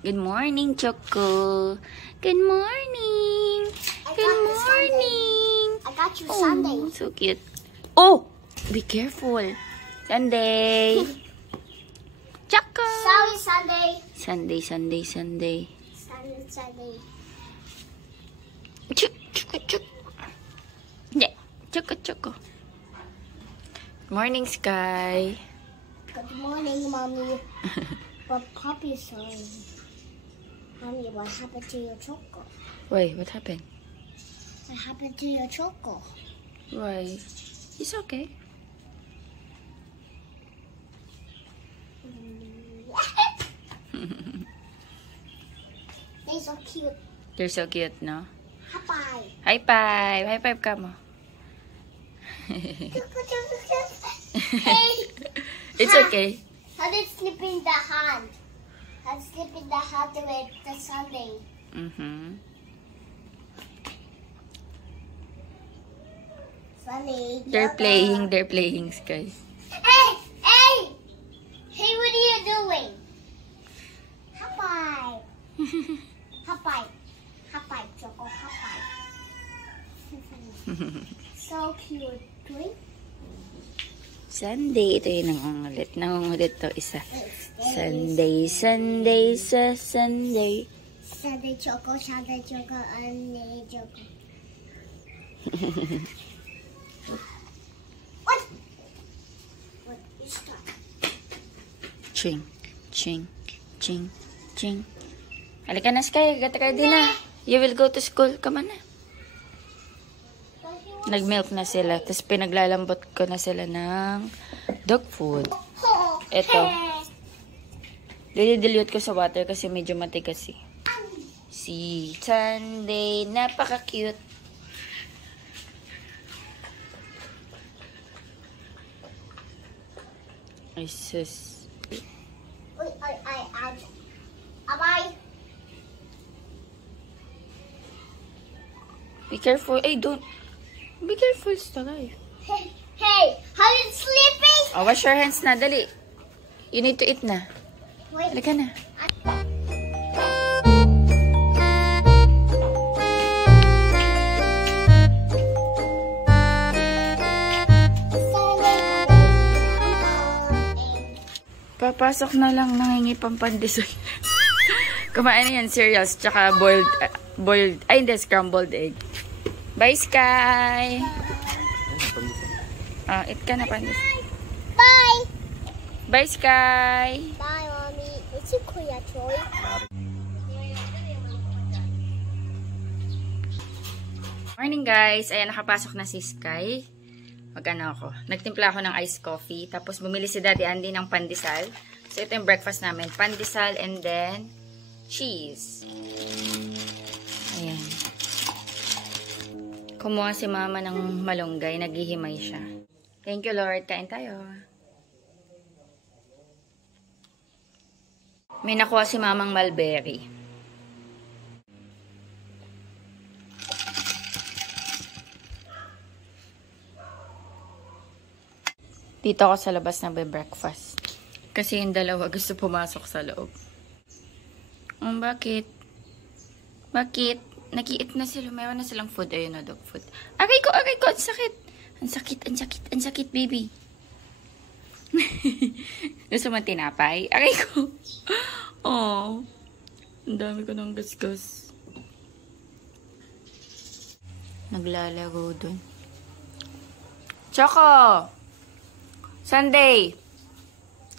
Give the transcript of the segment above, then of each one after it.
Good morning, Choco. Good morning. Good morning. I got you Sunday. So cute. Oh, be careful. Sunday. Choco. Sorry, Sunday. Sunday. Sunday. Choco. Yeah. Choco. Morning, Sky. Good morning, Mommy. But Poppy's sorry. Mommy, what happened to your choco? Wait, what happened? What happened to your choco? Why? It's okay. They're so cute. They're so cute, no? Bye. High five. High five ka mo. Hey. It's okay. How did slip in the hand? How did slip in the hand with the Sunday? Sunday. They're playing, Sky. Hey! Hey, what are you doing? High five, Choco, high five. So cute. Doing? Sunday. Ito yung nangungulit. Nangungulit to isa. Sunday. Sunday, Choco, Sunday, Choco. What is that? Ching. Halika na, Sky. Get ready na. You will go to school. Come on na. Nag-milk na sila. Tapos pinaglalambot ko na sila ng dog food. Ito. Dilute ko sa water kasi medyo matigas eh. Si Sunday. Napaka-cute. Ay, sus. Bye. Be careful. Ay, don't. Be careful, Sky. Hey, how you sleeping? Oh, wash your hands na. Dali. You need to eat na. Wait. Halika na. Papasok na lang, nangingi pang pandesal. Kumain na yan, cereals, tsaka boiled, ay hindi, scrambled egg. Bye, Sky! Eat ka na pandesal. Bye! Bye, Sky! Bye, Mommy. It's a Kuya toy. Morning, guys! Ayan, nakapasok na si Sky. Mag-ano ako. Nagtimpla ako ng iced coffee. Tapos bumili si Daddy Andy ng pandesal. So ito yung breakfast namin. Pandesal and then cheese. Ayan. Kumuha si Mama ng malunggay. Naghihimay siya. Thank you, Lord. Kain tayo. May nakuha si Mamang mulberry. Dito ako sa labas na breakfast. Kasi yung dalawa gusto pumasok sa loob. Bakit? Bakit? Nag-i-eat na sila. Mayroon na silang food. Ayun na, dog food. Aray ko! Ang sakit! Ang sakit, baby. Gusto mo tinapay? Aray ko! Oh. Ang dami ko ng gasgas. Naglalago dun. Choco! Sunday!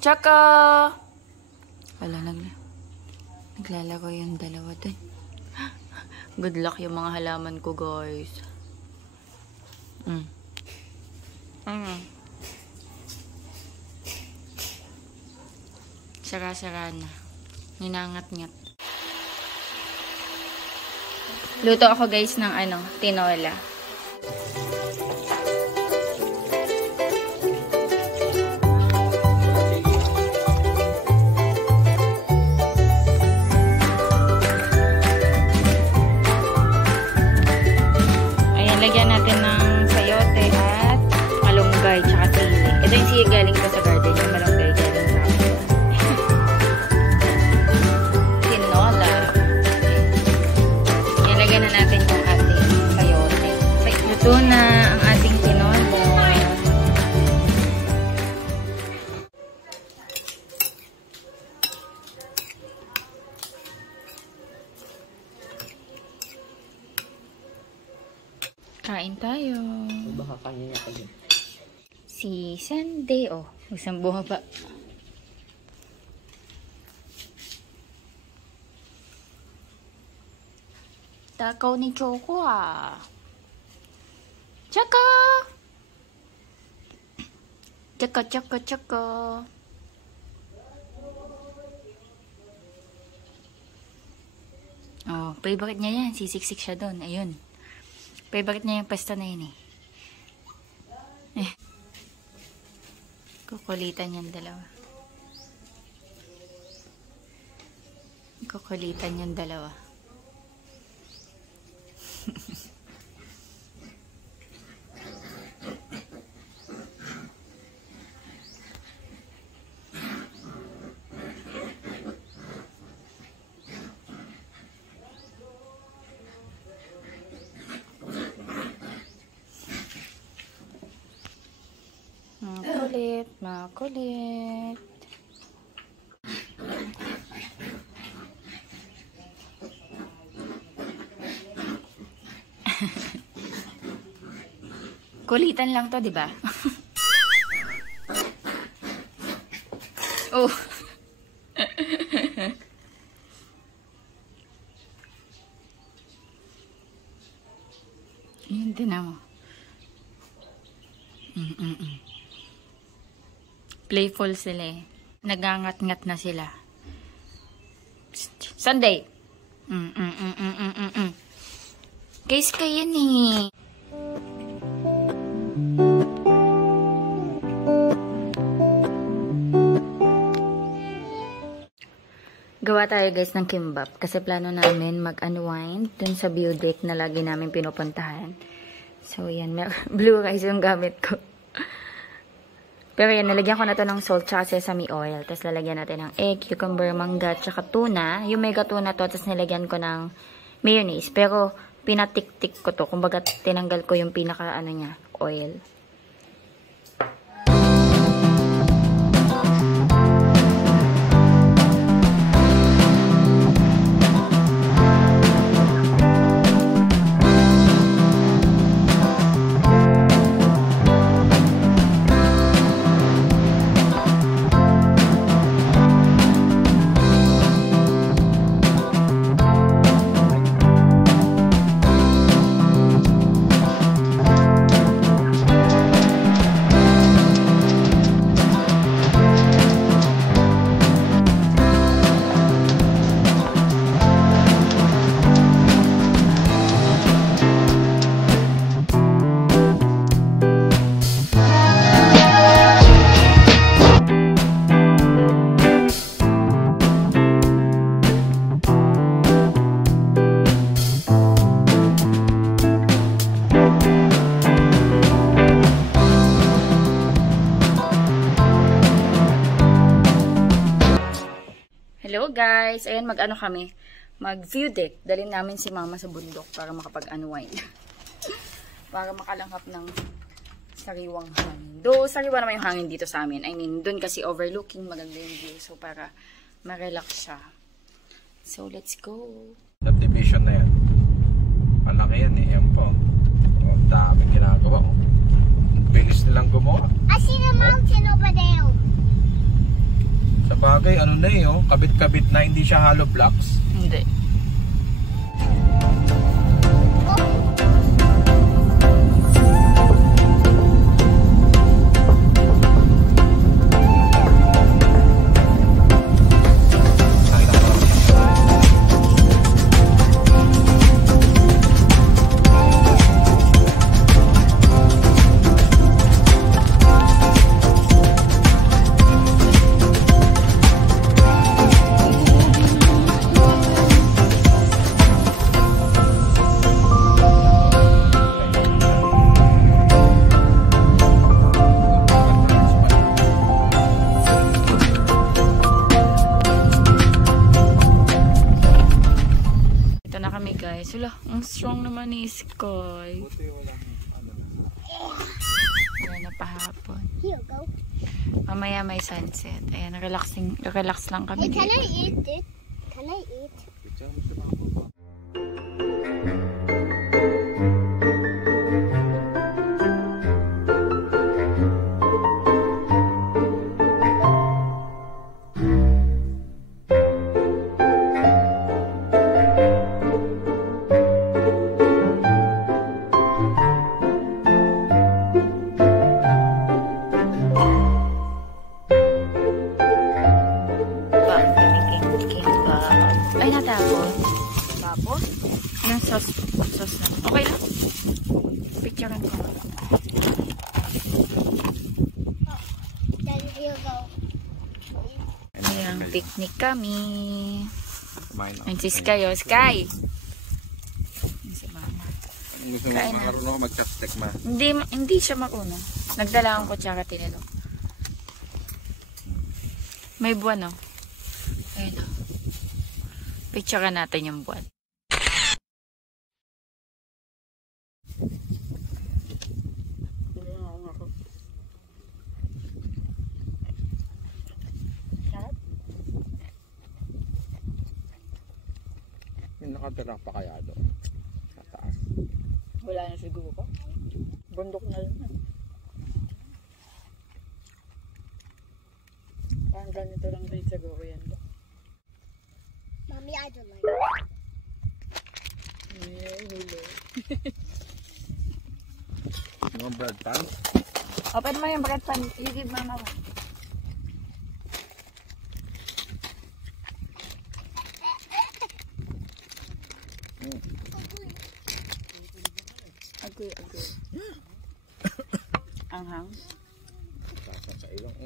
Choco! Wala, naglalago yung dalawa dun. Good luck yung mga halaman ko, guys. Sara-sara na. Ninangat-ngat. Luto ako, guys, ng tinola. Lagyan natin ng sayote at malunggay tsaka sili. Ito yung sili galing ko sa garden. Yung malunggay galing sa akin. Luto na ang ating tinola. Kain tayo. Baka kanya niya kayo. Si Sunday. Oh, isang buha pa. Takaw ni Choco ah. Choco! Choco, Choco, Choco. Oh, favorite niya yan. Sisiksik siya doon. Ayun. Favorite niya yung pesta na yun eh. Kukulitan yung dalawa. Kukulitan yung dalawa. Makulit, makulit. Kulitan lang to, di ba? Oh. Yun din mo. Playful sila eh. Nagangat-ngat na sila. Sunday. Case kayo ni. Gawa tayo guys ng kimbap. Kasi plano namin mag-unwind dun sa view deck na lagi namin pinupuntahan. So yan, blue rice yung gamit ko. Pero yan, nalagyan ko na to ng salt tsaka sesame oil. Tapos lalagyan natin ng egg, cucumber, mangga, tsaka tuna. Yung mega tuna to, tapos nilagyan ko ng mayonnaise. Pero pinatik-tik ko to. Kumbaga tinanggal ko yung pinaka ano niya, oil. Hello guys! Ayan, mag-ano kami? Mag-view deck. Dalhin namin si mama sa bundok para makapag-unwind. Para makalanghap ng sariwang hangin. Though, sariwa naman yung hangin dito sa amin. I mean, dun kasi overlooking, maganda yung view. So, para ma-relax siya. So, let's go! Subdivision na yan. Malaki yan eh. Yan po. O, daming ginagawa. O. Bilis nilang gumawa. I see the mountain over there. Sa bagay, ano na eh, oh, kabit-kabit na, hindi siya hollow blocks. Hindi. Wala, ang strong naman ni Sky. Buti walang pahapon. Here, go. Mamaya may sunset. Ayan, relax lang kami. Hey, can dito. I eat it? Can I eat? Ay, natapos. Tapos? Yung sauce na. Okay lang. Picturean ko. Then here, go. Ayan, picnic kami. Kumain ako. Ayun si Sky, oh. Sky! Ayun si Mama. Gusto mo Kain na. makarunong ako mag-chopstick ma. Hindi siya marunong. Nagdala akong kutsara tinilo. May buwan, oh. Ayun, oh. Picturean natin yung buwan. Yung nakatira pa kaya doon. Sa taas. Wala na siguro. Bundok na lang. Parang ganito lang rin siguro yan. Mommy, I don't like it. Mga bread pan. Open mo yung bread pan. You give Mama one. Agoy. Anghang. Sasa sa ilong.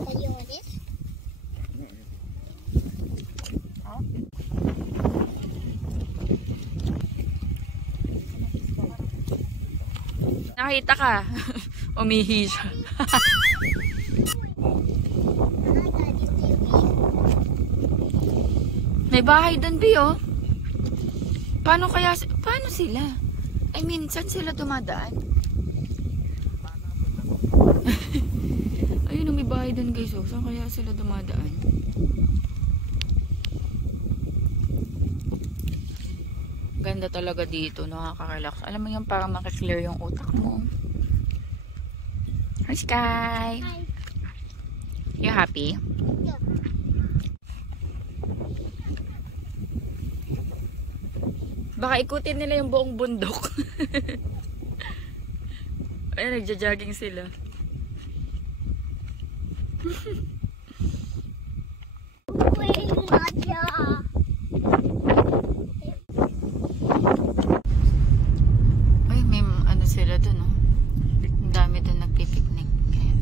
So you want this? Nakita ka. Umihi siya. May bahay doon, Bio. Paano sila? I mean, saan sila dumadaan? Ayun, may bahay doon, guys. Oh. Saan kaya sila dumadaan? Ganda talaga dito. Nakaka-relax. Alam mo yung parang makaklear yung utak mo. Hi, Sky! Hi. You happy? Yeah. Baka ikutin nila yung buong bundok. Ay, nagja-jogging sila. Wait, Nadia. Ay, may ano sila dun, oh. Ang dami dun nagpipiknik. Ayan.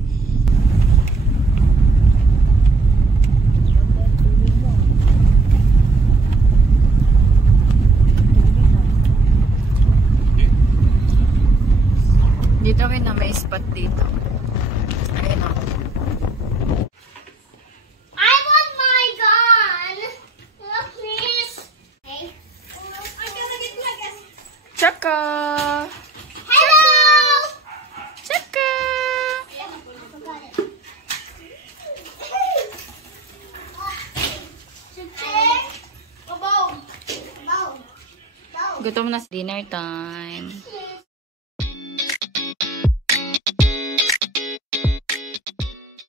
Dito rin na may spot dito. Ayun, oh. I want my gun. Look, please. Hey. I'm gonna get my gun. Chaka! Hello. Chaka! I forgot it. Boom. Boom. Boom. Gutom na sa dinner time.